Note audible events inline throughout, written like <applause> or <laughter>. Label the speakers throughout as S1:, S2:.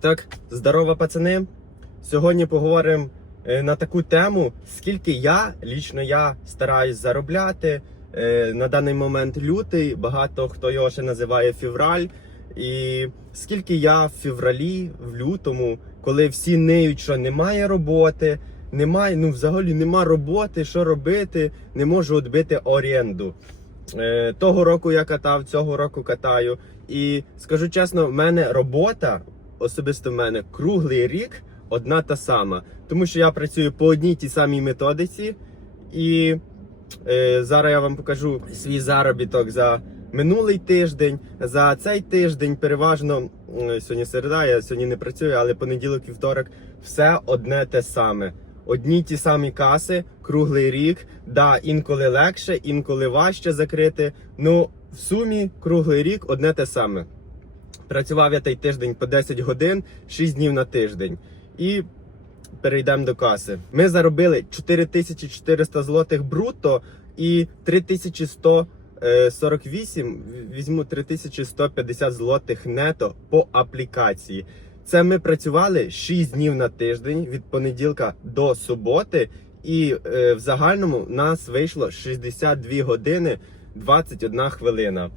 S1: Так, здорово, пацани. Сьогодні поговоримо е, на таку тему, скільки я, лічно я стараюсь заробляти. Е, На даний момент лютий, багато хто його ще називає февраль. І скільки я в февралі, в лютому, коли всі ниють, що немає роботи, немає, ну взагалі нема роботи, що робити, не можу відбити оренду. Е, Того року я катав, цього року катаю. І скажу чесно, в мене робота, особисто в мене, круглий рік одна та сама. Тому що я працюю по одній тій самій методиці. І е, зараз я вам покажу свій заробіток за минулий тиждень. За цей тиждень переважно сьогодні середа, я сьогодні не працюю, але понеділок, вівторок все одне те саме. Одні ті самі каси, круглий рік. Да, інколи легше, інколи важче закрити. Ну, в сумі круглий рік одне те саме. Працював я той тиждень по 10 годин, 6 днів на тиждень. І перейдемо до каси. Ми заробили 4400 злотих брутто і 3148, візьму 3150 злотих нето по аплікації. Це ми працювали 6 днів на тиждень від понеділка до суботи, і е, в загальному нас вийшло 62 години 21 хвилина.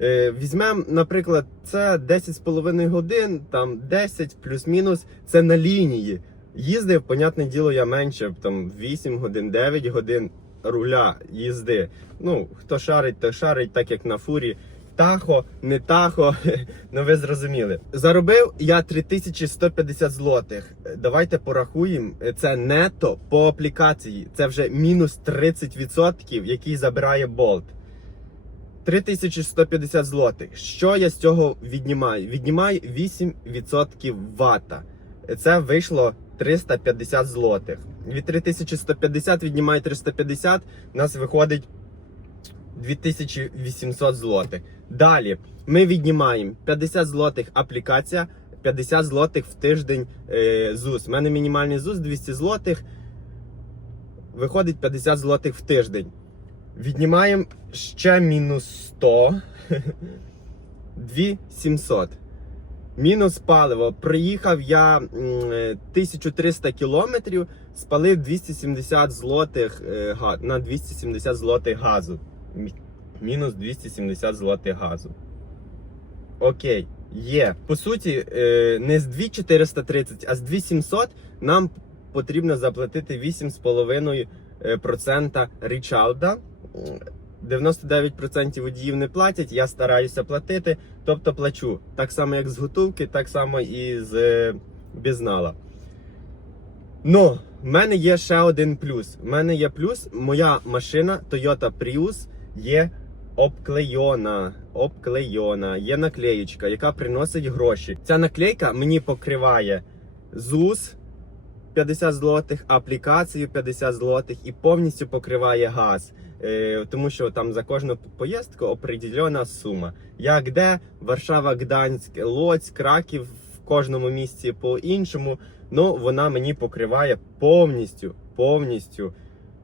S1: Е, Візьмемо, наприклад, це 10,5 годин, там 10 плюс-мінус, це на лінії. Їздив, понятне діло, я менше, там 8 годин, 9 годин руля їзди. Ну, хто шарить, то шарить, так як на фурі. Тахо, не тахо, <laughs> ну ви зрозуміли. Заробив я 3150 злотих. Давайте порахуємо. Це нето по аплікації. Це вже мінус 30%, який забирає болт. 3150 злотих. Що я з цього віднімаю? Віднімаю 8% вата. Це вийшло 350 злотих. Від 3150 віднімаю 350, у нас виходить 2800 злотих. Далі ми віднімаємо 50 злотих аплікація, 50 злотих в тиждень е, ЗУС. У мене мінімальний ЗУС 200 злотих. Виходить 50 злотих в тиждень. Віднімаємо ще мінус 100. 2700. Мінус паливо. Приїхав я е, 1300 кілометрів, спалив 270 злотих е, на 270 злотих газу. Мінус 270 злотих газу. Окей, є. По суті, е, не з 2430, а з 2700 нам потрібно заплатити 8,5% річалда. 99% водіїв не платять, я стараюся платити, тобто плачу так само, як з готовки, так само і з е, бізнала. Ну, в мене є ще один плюс. У мене є плюс, моя машина Toyota Prius є обклейона. Обклейона, є наклеєчка, яка приносить гроші. Ця наклейка мені покриває ЗУС 50 злотих, аплікацію 50 злотих і повністю покриває газ. Е, тому що там за кожну поїздку определена сума. Як де Варшава, Гданськ, Лоць, Краків в кожному місці по-іншому. Ну вона мені покриває повністю, повністю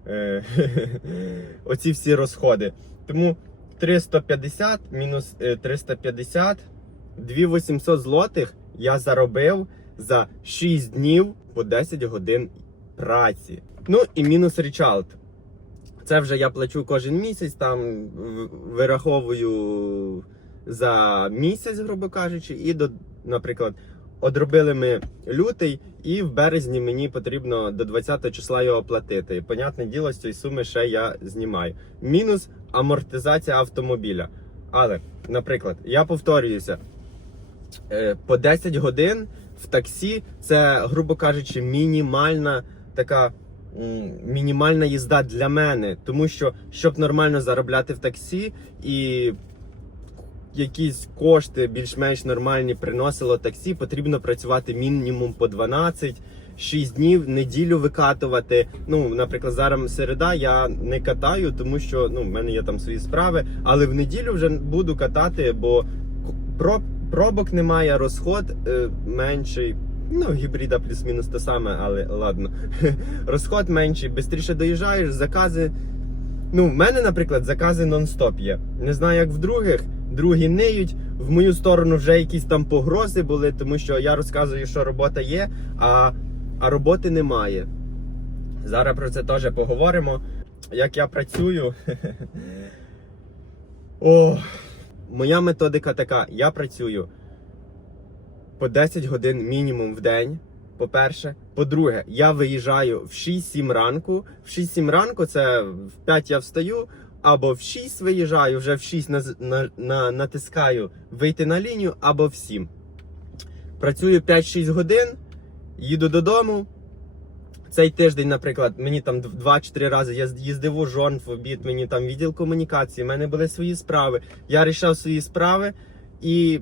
S1: е, <laughs> оці всі розходи. Тому 350 мінус е, 350, 2800 злотих я заробив за 6 днів по 10 годин праці. Ну і мінус річалт. Це вже я плачу кожен місяць, там вираховую за місяць, грубо кажучи, і до, наприклад, одробили ми лютий, і в березні мені потрібно до 20 числа його платити. І, понятне діло, з цієї суми ще я знімаю. Мінус амортизація автомобіля. Але, наприклад, я повторююся, е, по 10 годин в таксі це, грубо кажучи, мінімальна така мінімальна їзда для мене. Тому що, щоб нормально заробляти в таксі і якісь кошти більш-менш нормальні приносило таксі, потрібно працювати мінімум по 12. 6 днів, неділю викатувати. Ну, наприклад, зараз середа я не катаю, тому що ну, в мене є там свої справи, але в неділю вже буду катати, бо проб, пробок немає, розход е, менший. Ну, гібрида плюс-мінус те саме, але ладно. <laughs> Розход менший, швидше доїжджаєш, закази. Ну, в мене, наприклад, закази нон-стоп є. Не знаю, як в других. другі ниють. В мою сторону вже якісь там погрози були, тому що я розказую, що робота є, а, а роботи немає. Зараз про це теж поговоримо. Як я працюю. <laughs> О, моя методика така: я працюю по 10 годин мінімум в день. По-перше, по-друге, я виїжджаю в 6-7 ранку. В 6-7 ранку це в 5 я встаю, або в 6 виїжджаю, вже в 6 на, на, на, натискаю вийти на лінію, або в 7. Працюю 5-6 годин, їду додому. Цей тиждень, наприклад, мені там 2-3 рази я їздив у жон в обід, мені там відділ комунікації, в мене були свої справи. Я рішав свої справи і.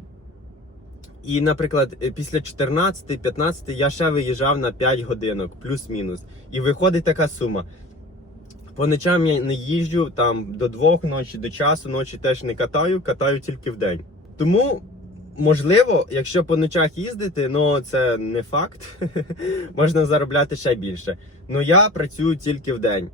S1: І, наприклад, е, після 14-15 я ще виїжджав на 5 годинок, плюс-мінус. І виходить така сума. По ночам я не їжджу там до двох ночі, до часу ночі теж не катаю, катаю тільки в день. Тому, можливо, якщо по ночах їздити, ну це не факт, <laughs> можна заробляти ще більше. Ну я працюю тільки в день.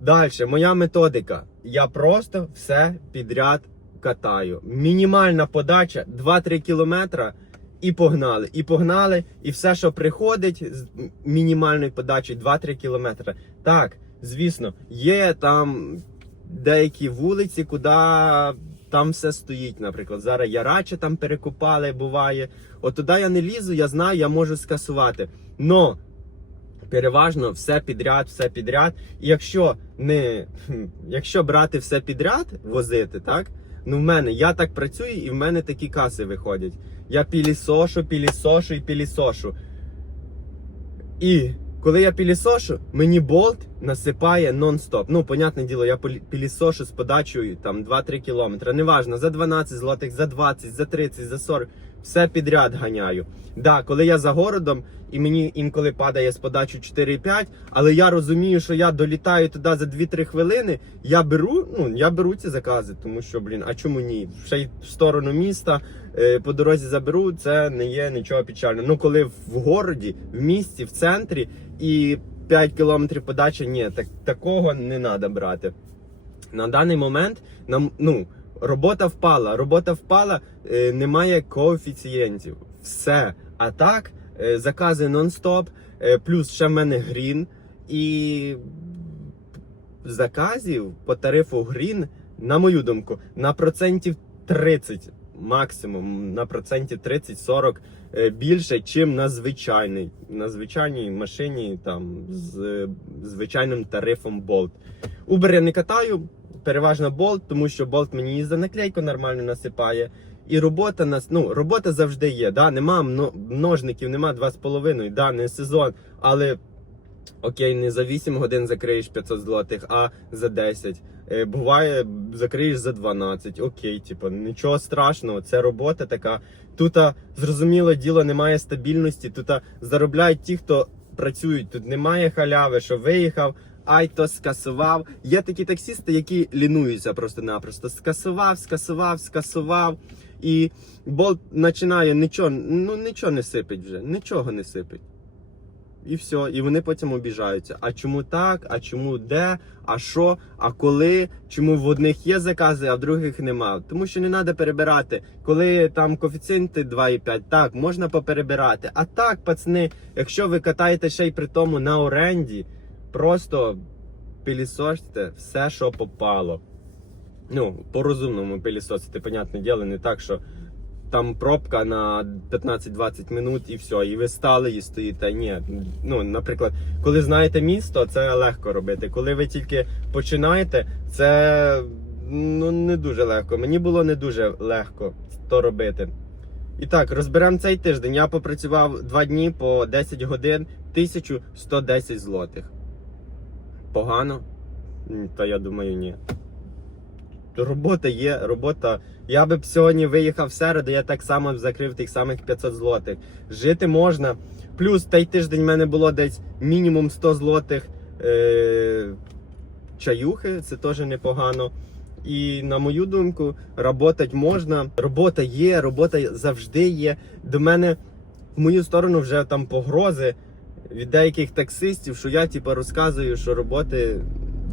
S1: Далі, моя методика. Я просто все підряд катаю. Мінімальна подача 2-3 кілометра. І погнали, і погнали, і все, що приходить з мінімальною подачею 2-3 кілометри. Так, звісно, є там деякі вулиці, куди там все стоїть. Наприклад, зараз я яраче там перекопали, буває. От туди я не лізу, я знаю, я можу скасувати. Но переважно все підряд, все підряд. І якщо не якщо брати все підряд, возити, так? Ну, в мене я так працюю, і в мене такі каси виходять. Я пілісошу, пілісошу і пілісошу. І коли я пілісошу, мені болт насипає нон-стоп. Ну, понятне діло, я пілісошу з подачею там 2-3 кілометри. Неважно, за 12 злотих, за 20, за 30, за 40. Все підряд ганяю. Да, коли я за городом і мені інколи падає з подачу 4-5, але я розумію, що я долітаю туди за 2-3 хвилини. Я беру, ну я беру ці закази, тому що, блін, а чому ні? Ще й в сторону міста е, по дорозі заберу, це не є нічого печального. Ну, коли в городі, в місті, в центрі і 5 кілометрів подачі, ні, так, такого не треба брати. На даний момент нам ну. Робота впала, робота впала, е, немає коефіцієнтів. Все. А так, е, закази нон-стоп, е, плюс ще в мене грін. І заказів по тарифу грін, на мою думку, на процентів 30 максимум, на процентів 30-40 е, більше, чим на звичайній, на звичайній машині там з звичайним тарифом Bolt. Uber я не катаю, переважно Bolt, тому що Bolt мені і за наклейку нормально насипає. І робота нас, ну, робота завжди є. Да? Нема мно- множників, нема 2,5, да, не сезон, але окей, не за 8 годин закриєш 500 злотих, а за 10. Е, Буває, закриєш за 12. Окей, типу, нічого страшного, це робота така. Тут, зрозуміло, діло немає стабільності. Тут заробляють ті, хто працюють. Тут немає халяви, що виїхав, ай то скасував. Є такі таксісти, які лінуються просто-напросто. Скасував, скасував, скасував. І болт починає нічого, ну нічого не сипить вже, нічого не сипить. І все, і вони потім обіжаються. А чому так? А чому де? А що? А коли? Чому в одних є закази, а в других нема? Тому що не треба перебирати. Коли там коефіцієнти 2,5, так, можна поперебирати. А так, пацани, якщо ви катаєте ще й при тому на оренді, просто пилісосьте все, що попало. Ну, по-розумному пилісосити, понятне діло, не так, що там пробка на 15-20 минут і все, і ви стали і стоїте. Ні. Ну, наприклад, коли знаєте місто, це легко робити. Коли ви тільки починаєте, це ну, не дуже легко. Мені було не дуже легко то робити. І так, розберемо цей тиждень. Я попрацював 2 дні по 10 годин, 1110 злотих. Погано? Та я думаю, ні. Робота є, робота. Я би б сьогодні виїхав в середу, я так само б закрив тих самих 500 злотих. Жити можна. Плюс той тиждень в мене було десь мінімум 100 злотих е- чаюхи, це теж непогано. І на мою думку, роботать можна. Робота є, робота завжди є. До мене в мою сторону вже там погрози від деяких таксистів, що я типу, розказую, що роботи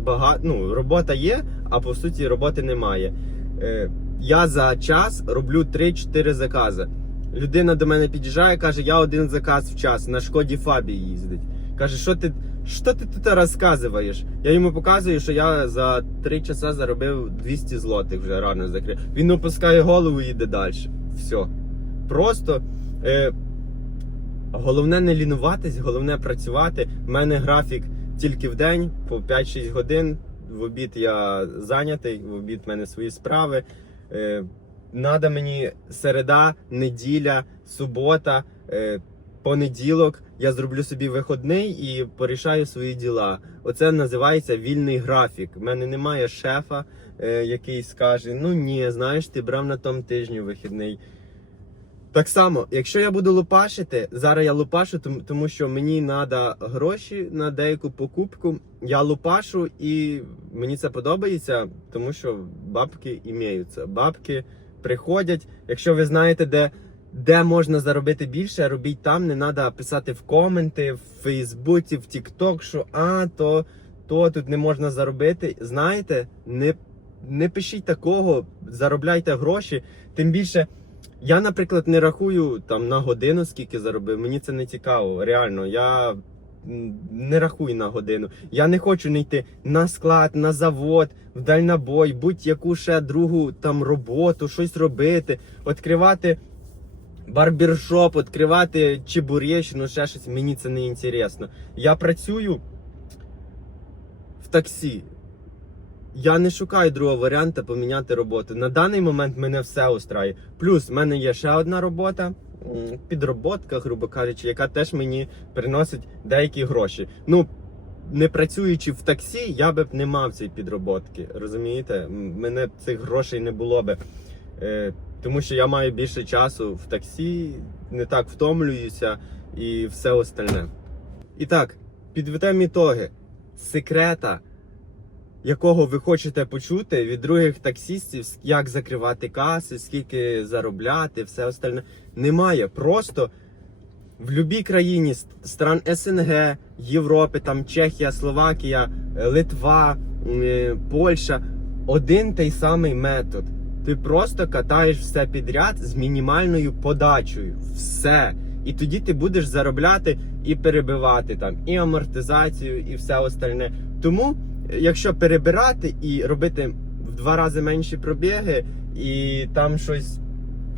S1: багато. Ну, робота є, а по суті роботи немає. Е, Я за час роблю 3-4 закази. Людина до мене під'їжджає, каже, я один заказ в час на шкоді Фабі їздить. Каже, що ти, що ти тут розказуєш? Я йому показую, що я за 3 часа заробив 200 злотих вже рано закрив. Він опускає голову і йде далі. Все. Просто. Е, Головне не лінуватись, головне працювати. У мене графік тільки в день по 5-6 годин. В обід я зайнятий, в обід в мене свої справи. Е, надо мені середа, неділя, субота, е, понеділок. Я зроблю собі виходний і порішаю свої діла. Оце називається вільний графік. У мене немає шефа, е, який скаже: ну ні, знаєш, ти брав на тому тижні вихідний. Так само, якщо я буду лупашити, зараз я лупашу, тому, що мені треба гроші на деяку покупку. Я лупашу і мені це подобається, тому що бабки імеються. Бабки приходять. Якщо ви знаєте, де, де можна заробити більше, робіть там. Не треба писати в коменти, в Фейсбуці, в Тікток, що а, то, то тут не можна заробити. Знаєте, не, не пишіть такого, заробляйте гроші. Тим більше. Я, наприклад, не рахую там на годину, скільки заробив. Мені це не цікаво. Реально, я не рахую на годину. Я не хочу не йти на склад, на завод, в дальнобой, будь-яку ще другу там роботу, щось робити, відкривати барбершоп, відкривати чебуречну, ще щось. Мені це не інтересно. Я працюю в таксі. Я не шукаю другого варіанту поміняти роботу. На даний момент мене все устраює. Плюс в мене є ще одна робота, підроботка, грубо кажучи, яка теж мені приносить деякі гроші. Ну, не працюючи в таксі, я би не мав цієї підроботки. Розумієте? Мене б цих грошей не було би. Е, тому що я маю більше часу в таксі, не так втомлююся і все остальне. І так, підведемо ітоги. Секрета якого ви хочете почути від других таксістів, як закривати каси, скільки заробляти, все остальне. Немає. Просто в будь-якій країні стран СНГ, Європи, там Чехія, Словакія, е, Литва, е, Польща один той самий метод. Ти просто катаєш все підряд з мінімальною подачею. Все. І тоді ти будеш заробляти і перебивати там і амортизацію, і все остальне. Тому якщо перебирати і робити в два рази менші пробіги, і там щось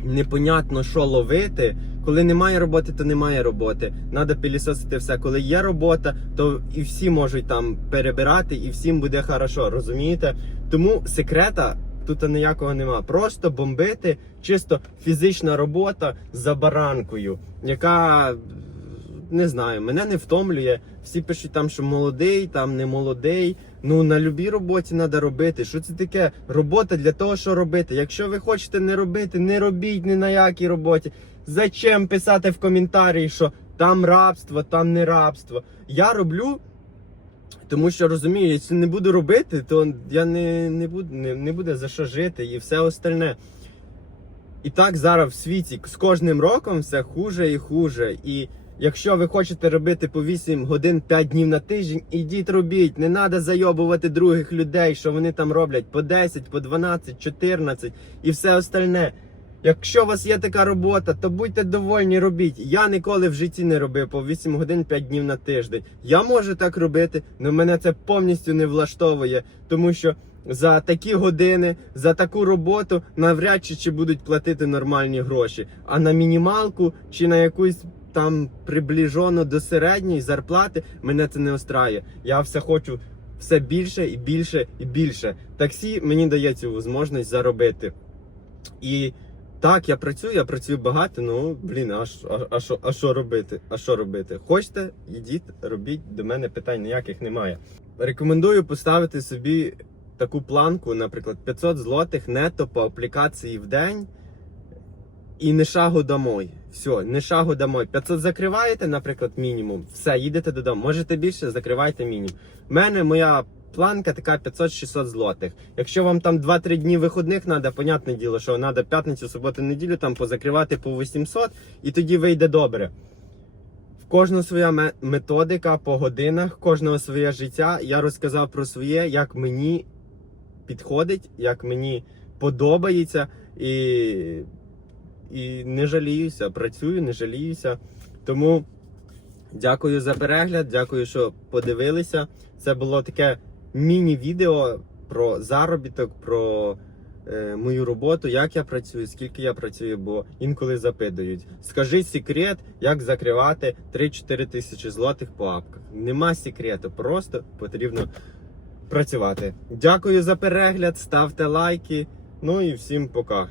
S1: непонятно, що ловити. Коли немає роботи, то немає роботи. Надо пілісосити все. Коли є робота, то і всі можуть там перебирати, і всім буде хорошо, розумієте? Тому секрета тут ніякого нема. Просто бомбити, чисто фізична робота за баранкою, яка не знаю, мене не втомлює. Всі пишуть там, що молодий, там не молодий. Ну на любій роботі треба робити. Що це таке? Робота для того, що робити. Якщо ви хочете не робити, не робіть ні на якій роботі. Зачем писати в коментарі, що там рабство, там не рабство? Я роблю. Тому що розумію, якщо не буду робити, то я не, не, буду, не, не буде за що жити і все остальне. І так зараз в світі з кожним роком все хуже і хуже. І якщо ви хочете робити по 8 годин 5 днів на тиждень, ідіть робіть. Не треба зайобувати других людей, що вони там роблять по 10, по 12, 14 і все остальне. Якщо у вас є така робота, то будьте довольні, робіть. Я ніколи в житті не робив по 8 годин 5 днів на тиждень. Я можу так робити, але мене це повністю не влаштовує, тому що за такі години, за таку роботу навряд чи, чи будуть платити нормальні гроші. А на мінімалку чи на якусь там приближено до середньої зарплати мене це не устраює. Я все хочу все більше і більше і більше. Таксі мені дає цю можливість заробити. І так, я працюю, я працюю багато, ну блін, а що а, а, а робити? А що робити? Хочете, ідіть, робіть, до мене питань ніяких немає. Рекомендую поставити собі таку планку, наприклад, 500 злотих нетто по аплікації в день. І не шагу домой. Все, не шагу домой. 500 закриваєте, наприклад, мінімум. Все, їдете додому. Можете більше, закривайте мінімум. У мене моя планка така 500-600 злотих. Якщо вам там 2-3 дні виходних треба, понятне діло, що треба п'ятницю, суботу, неділю там позакривати по 800 і тоді вийде добре. В кожного своя методика по годинах, кожного своє життя. Я розказав про своє, як мені підходить, як мені подобається і, і не жаліюся. Працюю, не жаліюся. Тому дякую за перегляд, дякую, що подивилися. Це було таке міні-відео про заробіток, про е, мою роботу, як я працюю, скільки я працюю, бо інколи запитують. Скажи секрет, як закривати 3-4 тисячі злотих по апках. Нема секрету, просто потрібно працювати. Дякую за перегляд, ставте лайки. Ну і всім пока.